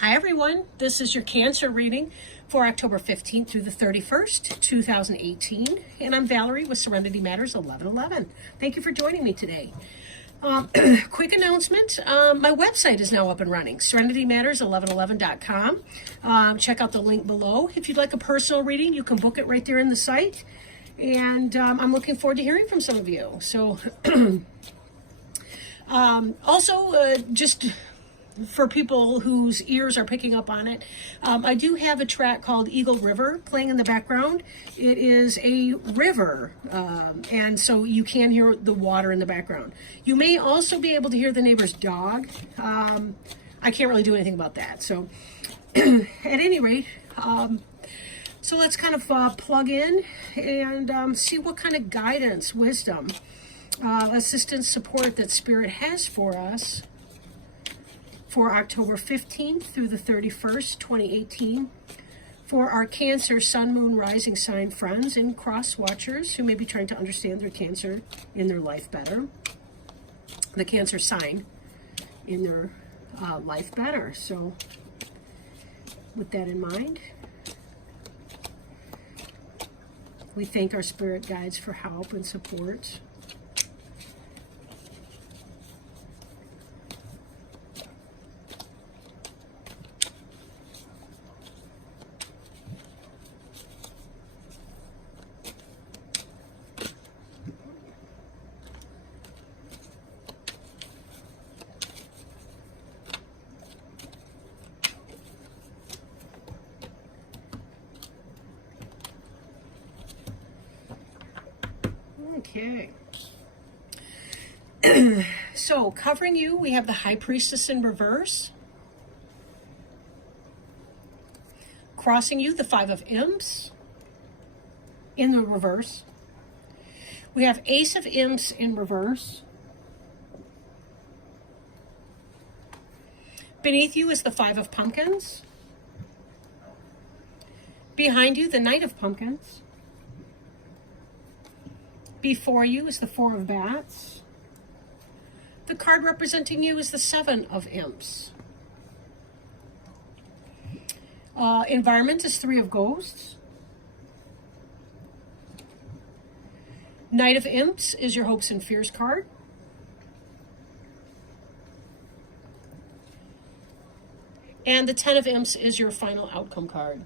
Hi everyone, this is your Cancer reading for October 15th through the 31st, 2018, and I'm Valerie with Serenity Matters 1111. Thank you for joining me today. Quick announcement, my website is now up and running, serenitymatters1111.com. Check out the link below. If you'd like a personal reading, you can book it right there in the site, and I'm looking forward to hearing from some of you. So, just for people whose ears are picking up on it, I do have a track called Eagle River playing in the background. It is a river, and so you can hear the water in the background. You may also be able to hear the neighbor's dog. I can't really do anything about that. So at any rate, so let's kind of plug in and see what kind of guidance, wisdom, assistance, support that Spirit has for us for October 15th through the 31st, 2018, for our Cancer, Sun, Moon, Rising sign friends and cross watchers who may be trying to understand their Cancer in their life better, the Cancer sign in their life better. So with that in mind, we thank our spirit guides for help and support. Okay. So covering you, we have the High Priestess in reverse. Crossing you, the Five of Imps in the reverse. We have Ace of Imps in reverse. Beneath you is the Five of Pumpkins. Behind you, the Knight of Pumpkins. Before you is the Four of Bats. The card representing you is the Seven of Imps. Environment is Three of Ghosts. Knight of Imps is your Hopes and Fears card. And the Ten of Imps is your Final Outcome card.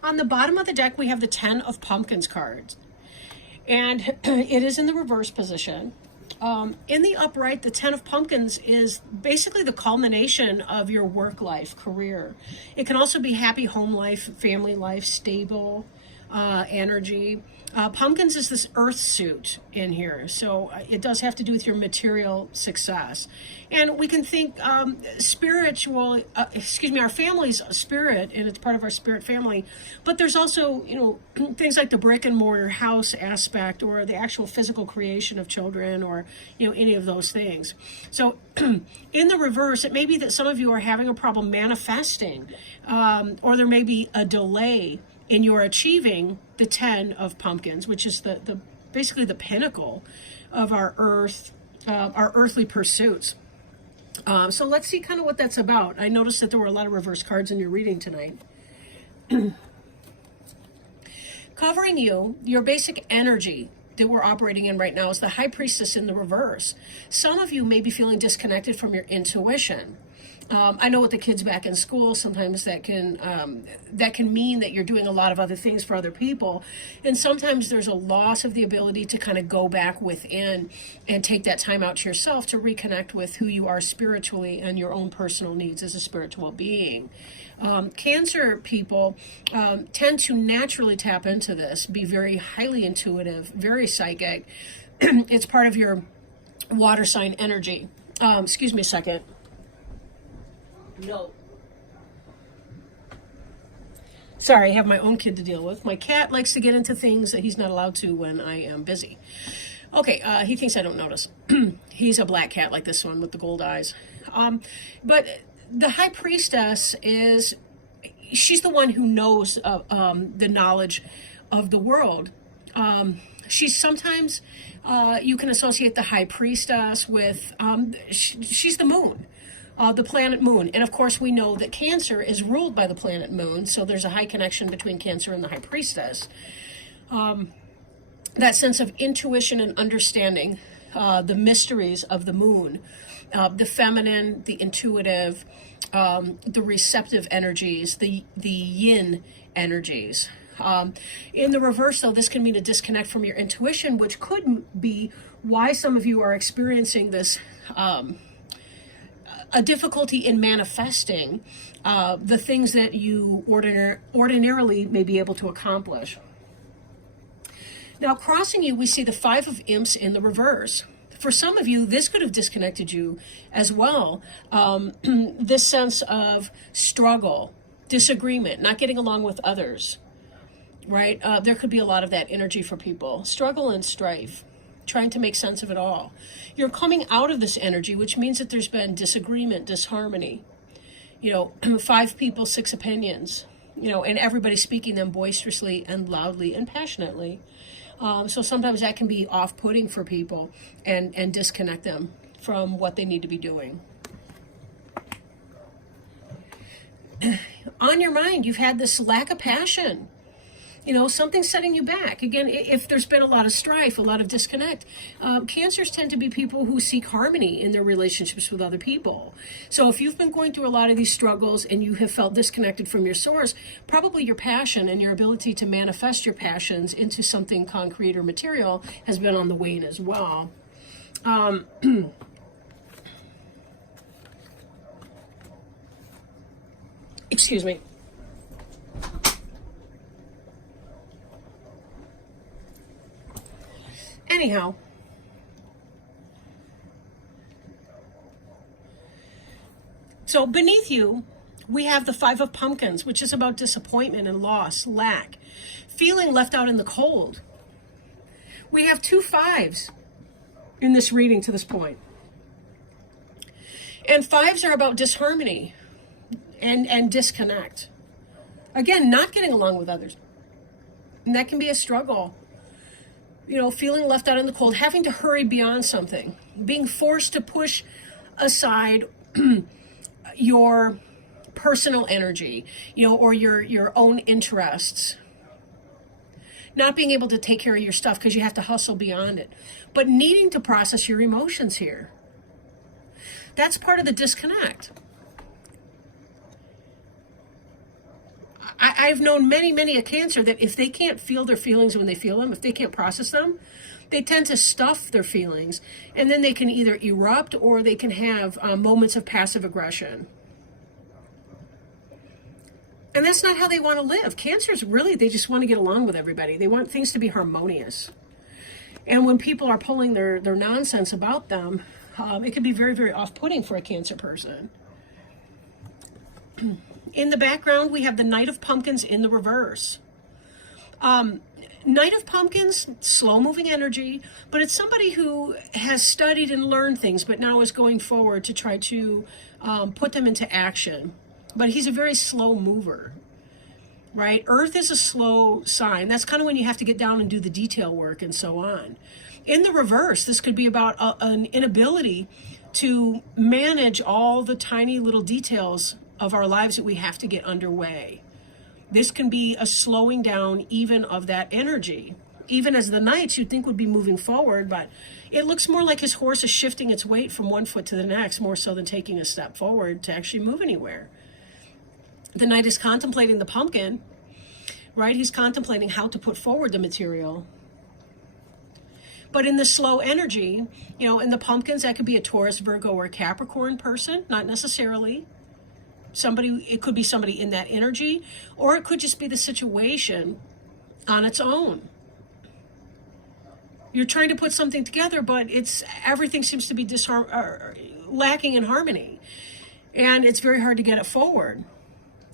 On the bottom of the deck, we have the Ten of Pumpkins cards, and it is in the reverse position. In the upright, the Ten of Pumpkins is basically the culmination of your work life, career. It can also be happy home life, family life, stable energy. Pumpkins is this earth suit in here, so it does have to do with your material success. And we can think spiritual, our family's spirit, and it's part of our spirit family. But there's also, things like the brick and mortar house aspect, or the actual physical creation of children, or, any of those things. So in the reverse, it may be that some of you are having a problem manifesting, or there may be a delay in your achieving the Ten of Pumpkins, which is the basically the pinnacle of our earthly pursuits. So let's see kind of what that's about. I noticed that there were a lot of reverse cards in your reading tonight. Covering you, your basic energy that we're operating in right now is the High Priestess in the reverse. Some of you may be feeling disconnected from your intuition. I know with the kids back in school, sometimes that can mean that you're doing a lot of other things for other people. And sometimes there's a loss of the ability to kind of go back within and take that time out to yourself to reconnect with who you are spiritually and your own personal needs as a spiritual being. Cancer people tend to naturally tap into this, be very highly intuitive, very psychic. It's part of your water sign energy. Excuse me a second. No. Sorry, I have my own kid to deal with. My cat likes to get into things that he's not allowed to when I am busy. Okay, he thinks I don't notice. He's a black cat like this one with the gold eyes. But the High Priestess she's the one who knows the knowledge of the world. She's sometimes, you can associate the high priestess with, she's the moon, the planet moon. And of course, we know that Cancer is ruled by the planet moon. So there's a high connection between Cancer and the high priestess. That sense of intuition and understanding the mysteries of the moon, the feminine, the intuitive, the receptive energies, the yin energies. In the reverse, though, this can mean a disconnect from your intuition, which could be why some of you are experiencing this, a difficulty in manifesting the things that you ordinarily may be able to accomplish. Now, crossing you, we see the Five of Imps in the reverse. For some of you, this could have disconnected you as well. This sense of struggle, disagreement, not getting along with others, right? There could be a lot of that energy for people. Struggle and strife, trying to make sense of it all. You're coming out of this energy, which means that there's been disagreement, disharmony. You know, 5 people, 6 opinions, you know, and everybody speaking them boisterously and loudly and passionately. So sometimes that can be off-putting for people and disconnect them from what they need to be doing. On your mind, you've had this lack of passion. You know, something's setting you back. Again, if there's been a lot of strife, a lot of disconnect, Cancers tend to be people who seek harmony in their relationships with other people. So if you've been going through a lot of these struggles and you have felt disconnected from your source, probably your passion and your ability to manifest your passions into something concrete or material has been on the wane as well. Excuse me. Anyhow, so beneath you, we have the Five of Pumpkins, which is about disappointment and loss, lack, feeling left out in the cold. We have 2 5s in this reading to this point. And 5s are about disharmony and disconnect. Again, not getting along with others. And that can be a struggle. You know, feeling left out in the cold, having to hurry beyond something, being forced to push aside your personal energy, you know, or your own interests. Not being able to take care of your stuff because you have to hustle beyond it, but needing to process your emotions here. That's part of the disconnect. I've known many a Cancer that if they can't feel their feelings when they feel them, if they can't process them, they tend to stuff their feelings, and then they can either erupt or they can have moments of passive aggression. And that's not how they want to live. Cancers, really, they just want to get along with everybody. They want things to be harmonious. And when people are pulling their nonsense about them, it can be very off-putting for a Cancer person. In the background, we have the Knight of Pumpkins in the reverse. Knight of Pumpkins, slow-moving energy, but it's somebody who has studied and learned things, but now is going forward to try to put them into action. But he's a very slow mover, right? Earth is a slow sign. That's kind of when you have to get down and do the detail work and so on. In the reverse, this could be about an inability to manage all the tiny little details of our lives that we have to get underway. This can be a slowing down even of that energy. Even as the Knights you'd think would be moving forward, but it looks more like his horse is shifting its weight from one foot to the next, more so than taking a step forward to actually move anywhere. The Knight is contemplating the pumpkin, right? He's contemplating how to put forward the material. But in the slow energy, you know, in the pumpkins, that could be a Taurus, Virgo, or Capricorn person, not necessarily. It could be somebody in that energy, or it could just be the situation on its own. You're trying to put something together, but everything seems to be lacking in harmony, and it's very hard to get it forward.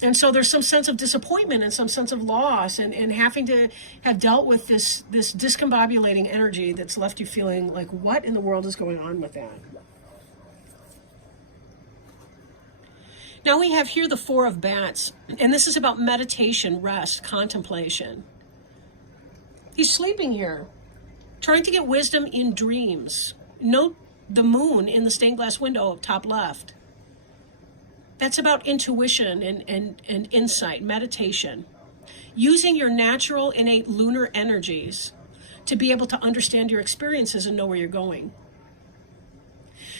And so there's some sense of disappointment and some sense of loss, and having to have dealt with this discombobulating energy that's left you feeling like, what in the world is going on with that? Now we have here the Four of Bats, and this is about meditation, rest, contemplation. He's sleeping here. Trying to get wisdom in dreams. Note the moon in the stained glass window top left. That's about intuition and insight, meditation. Using your natural innate lunar energies to be able to understand your experiences and know where you're going.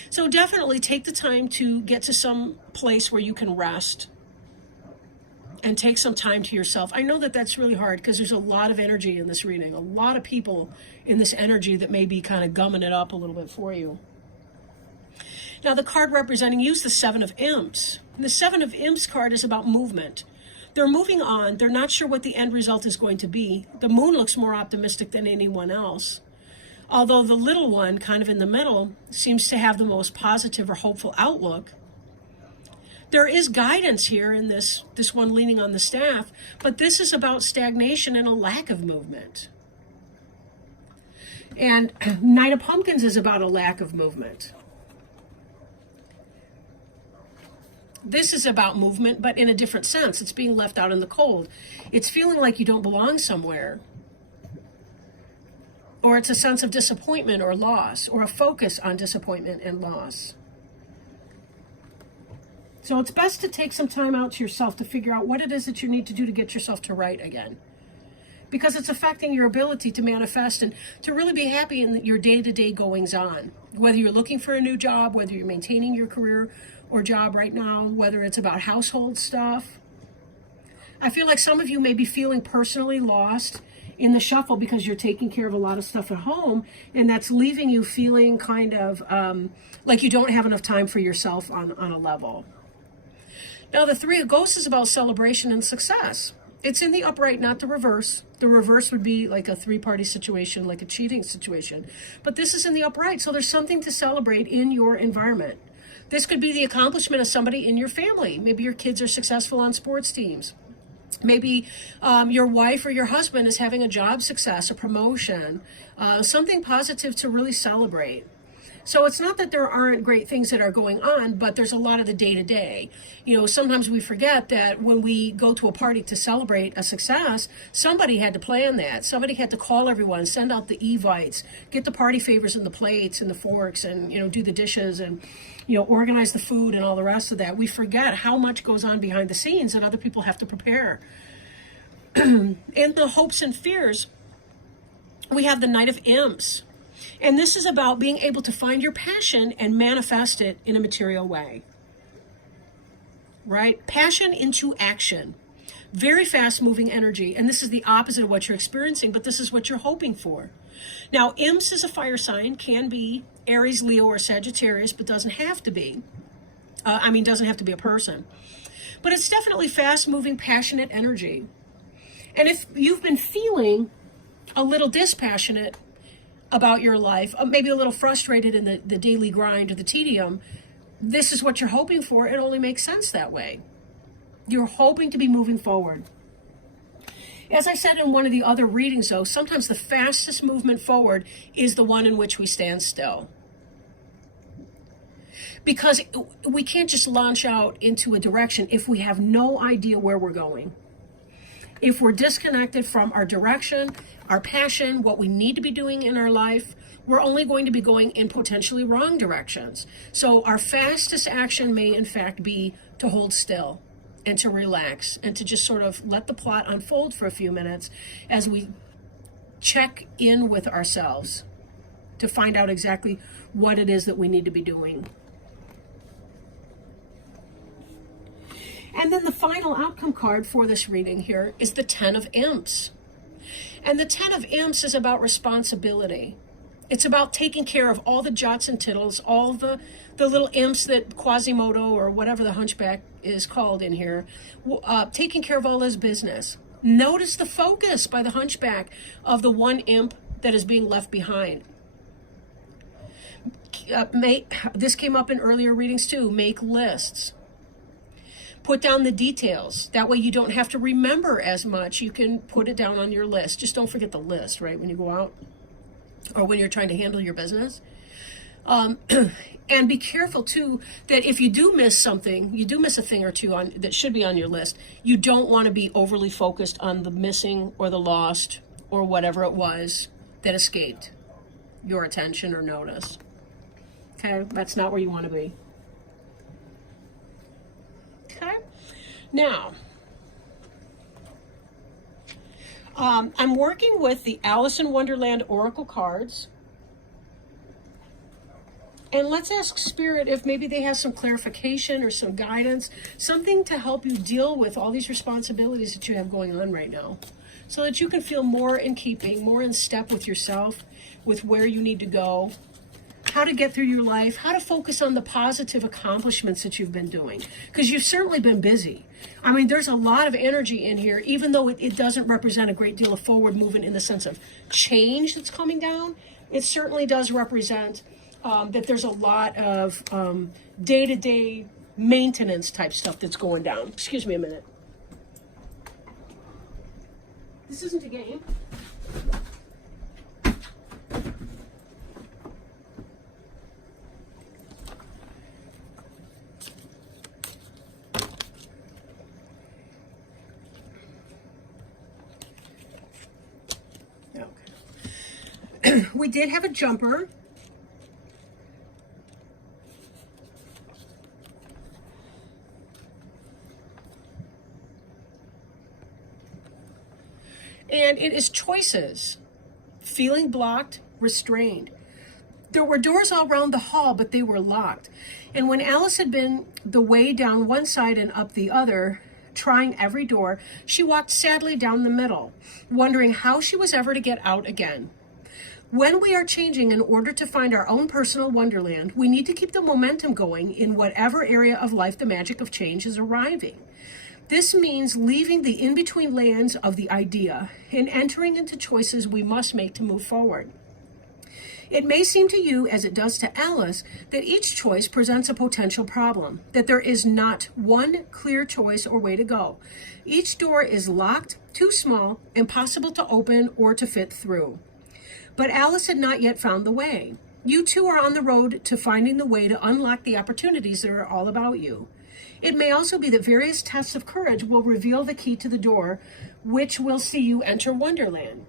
So definitely take the time to get to some place where you can rest and take some time to yourself. I know that that's really hard because there's a lot of energy in this reading, a lot of people in this energy that may be kind of gumming it up a little bit for you. Now the card representing you is the Seven of Imps. The Seven of Imps card is about movement. They're moving on. They're not sure what the end result is going to be. The moon looks more optimistic than anyone else. Although the little one, kind of in the middle, seems to have the most positive or hopeful outlook. There is guidance here in this one leaning on the staff, but this is about stagnation and a lack of movement. And Knight of Pumpkins is about a lack of movement. This is about movement, but in a different sense. It's being left out in the cold. It's feeling like you don't belong somewhere. Or it's a sense of disappointment or loss, or a focus on disappointment and loss. So it's best to take some time out to yourself to figure out what it is that you need to do to get yourself to right again. Because it's affecting your ability to manifest and to really be happy in your day-to-day goings on. Whether you're looking for a new job, whether you're maintaining your career or job right now, whether it's about household stuff. I feel like some of you may be feeling personally lost in the shuffle because you're taking care of a lot of stuff at home, and that's leaving you feeling kind of like you don't have enough time for yourself on a level. Now, the Three of Ghosts is about celebration and success. It's in the upright, not the reverse. The reverse would be like a three-party situation, like a cheating situation. But this is in the upright, so there's something to celebrate in your environment. This could be the accomplishment of somebody in your family. Maybe your kids are successful on sports teams. Maybe your wife or your husband is having a job success, a promotion, something positive to really celebrate. So it's not that there aren't great things that are going on, but there's a lot of the day-to-day. You know, sometimes we forget that when we go to a party to celebrate a success, somebody had to plan that. Somebody had to call everyone, send out the evites, get the party favors and the plates and the forks and, you know, do the dishes and, you know, organize the food and all the rest of that. We forget how much goes on behind the scenes that other people have to prepare. In the hopes and fears, we have the Knight of Imps. And this is about being able to find your passion and manifest it in a material way. Right? Passion into action. Very fast moving energy. And this is the opposite of what you're experiencing, but this is what you're hoping for. Now, Imps is a fire sign, can be Aries, Leo, or Sagittarius, but doesn't have to be. Doesn't have to be a person. But it's definitely fast moving, passionate energy. And if you've been feeling a little dispassionate about your life, maybe a little frustrated in the daily grind or the tedium, this is what you're hoping for. It only makes sense that way. You're hoping to be moving forward. As I said in one of the other readings, though, sometimes the fastest movement forward is the one in which we stand still. Because we can't just launch out into a direction if we have no idea where we're going. If we're disconnected from our direction, our passion, what we need to be doing in our life, we're only going to be going in potentially wrong directions. So our fastest action may in fact be to hold still and to relax and to just sort of let the plot unfold for a few minutes as we check in with ourselves to find out exactly what it is that we need to be doing. And then the final outcome card for this reading here is the Ten of Imps. And the Ten of Imps is about responsibility. It's about taking care of all the jots and tittles, all the little imps that Quasimodo or whatever the hunchback is called in here, taking care of all his business. Notice the focus by the hunchback of the one imp that is being left behind. This came up in earlier readings too. Make lists. Put down the details. That way you don't have to remember as much. You can put it down on your list. Just don't forget the list, right, when you go out or when you're trying to handle your business. And be careful, too, that if you do miss something, you do miss a thing or two that should be on your list, you don't want to be overly focused on the missing or the lost or whatever it was that escaped. your attention or notice. Okay, that's not where you want to be. Okay, now I'm working with the Alice in Wonderland Oracle cards. And let's ask Spirit if maybe they have some clarification or some guidance, something to help you deal with all these responsibilities that you have going on right now, so that you can feel more in keeping, more in step with yourself, with where you need to go, how to get through your life, how to focus on the positive accomplishments that you've been doing, because you've certainly been busy. I mean, there's a lot of energy in here, even though it doesn't represent a great deal of forward movement in the sense of change that's coming down. It certainly does represent that there's a lot of day-to-day maintenance type stuff that's going down. Excuse me a minute. This isn't a game. Okay. We did have a jumper. And it is choices, feeling blocked, restrained. There were doors all around the hall, but they were locked. And when Alice had been the way down one side and up the other, trying every door, she walked sadly down the middle, wondering how she was ever to get out again. When we are changing in order to find our own personal wonderland, we need to keep the momentum going in whatever area of life the magic of change is arriving. This means leaving the in-between lands of the idea and entering into choices we must make to move forward. It may seem to you, as it does to Alice, that each choice presents a potential problem, that there is not one clear choice or way to go. Each door is locked, too small, impossible to open or to fit through. But Alice had not yet found the way. You too are on the road to finding the way to unlock the opportunities that are all about you. It may also be that various tests of courage will reveal the key to the door, which will see you enter Wonderland.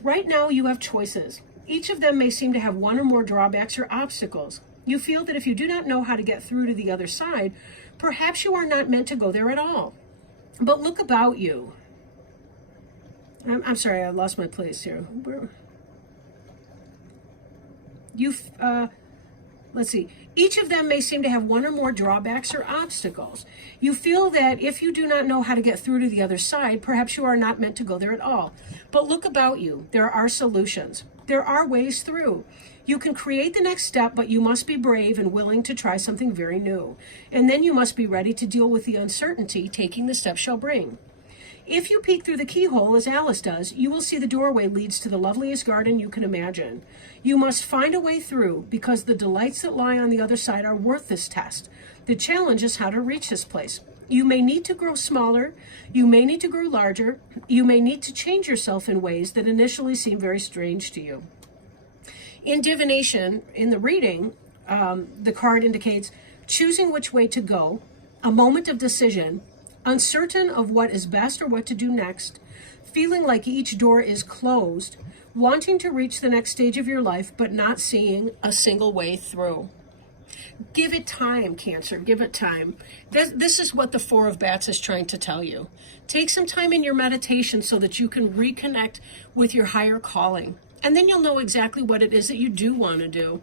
Right now, you have choices. Each of them may seem to have one or more drawbacks or obstacles. You feel that if you do not know how to get through to the other side, perhaps you are not meant to go there at all. But look about you. I'm sorry, I lost my place here. Let's see. Each of them may seem to have one or more drawbacks or obstacles. You feel that if you do not know how to get through to the other side, perhaps you are not meant to go there at all. But look about you. There are solutions. There are ways through. You can create the next step, but you must be brave and willing to try something very new. And then you must be ready to deal with the uncertainty taking the step shall bring. If you peek through the keyhole, as Alice does, you will see the doorway leads to the loveliest garden you can imagine. You must find a way through, because the delights that lie on the other side are worth this test. The challenge is how to reach this place. You may need to grow smaller, you may need to grow larger, you may need to change yourself in ways that initially seem very strange to you. In divination, in the reading, the card indicates choosing which way to go, a moment of decision, uncertain of what is best or what to do next, feeling like each door is closed, wanting to reach the next stage of your life, but not seeing a single way through. Give it time, Cancer. Give it time. This is what the Four of Bats is trying to tell you. Take some time in your meditation so that you can reconnect with your higher calling. And then you'll know exactly what it is that you do want to do.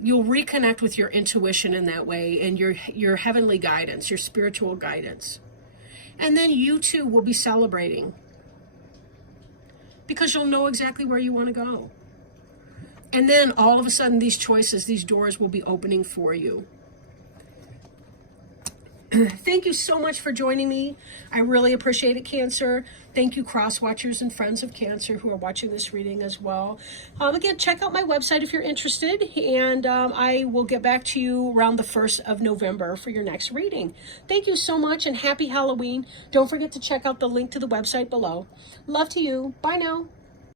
You'll reconnect with your intuition in that way, and your heavenly guidance, your spiritual guidance. And then you too will be celebrating, because you'll know exactly where you want to go. And then all of a sudden, these choices, these doors will be opening for you. Thank you so much for joining me. I really appreciate it, Cancer. Thank you, cross-watchers and friends of Cancer who are watching this reading as well. Again, check out my website if you're interested, and I will get back to you around the 1st of November for your next reading. Thank you so much, and happy Halloween. Don't forget to check out the link to the website below. Love to you. Bye now.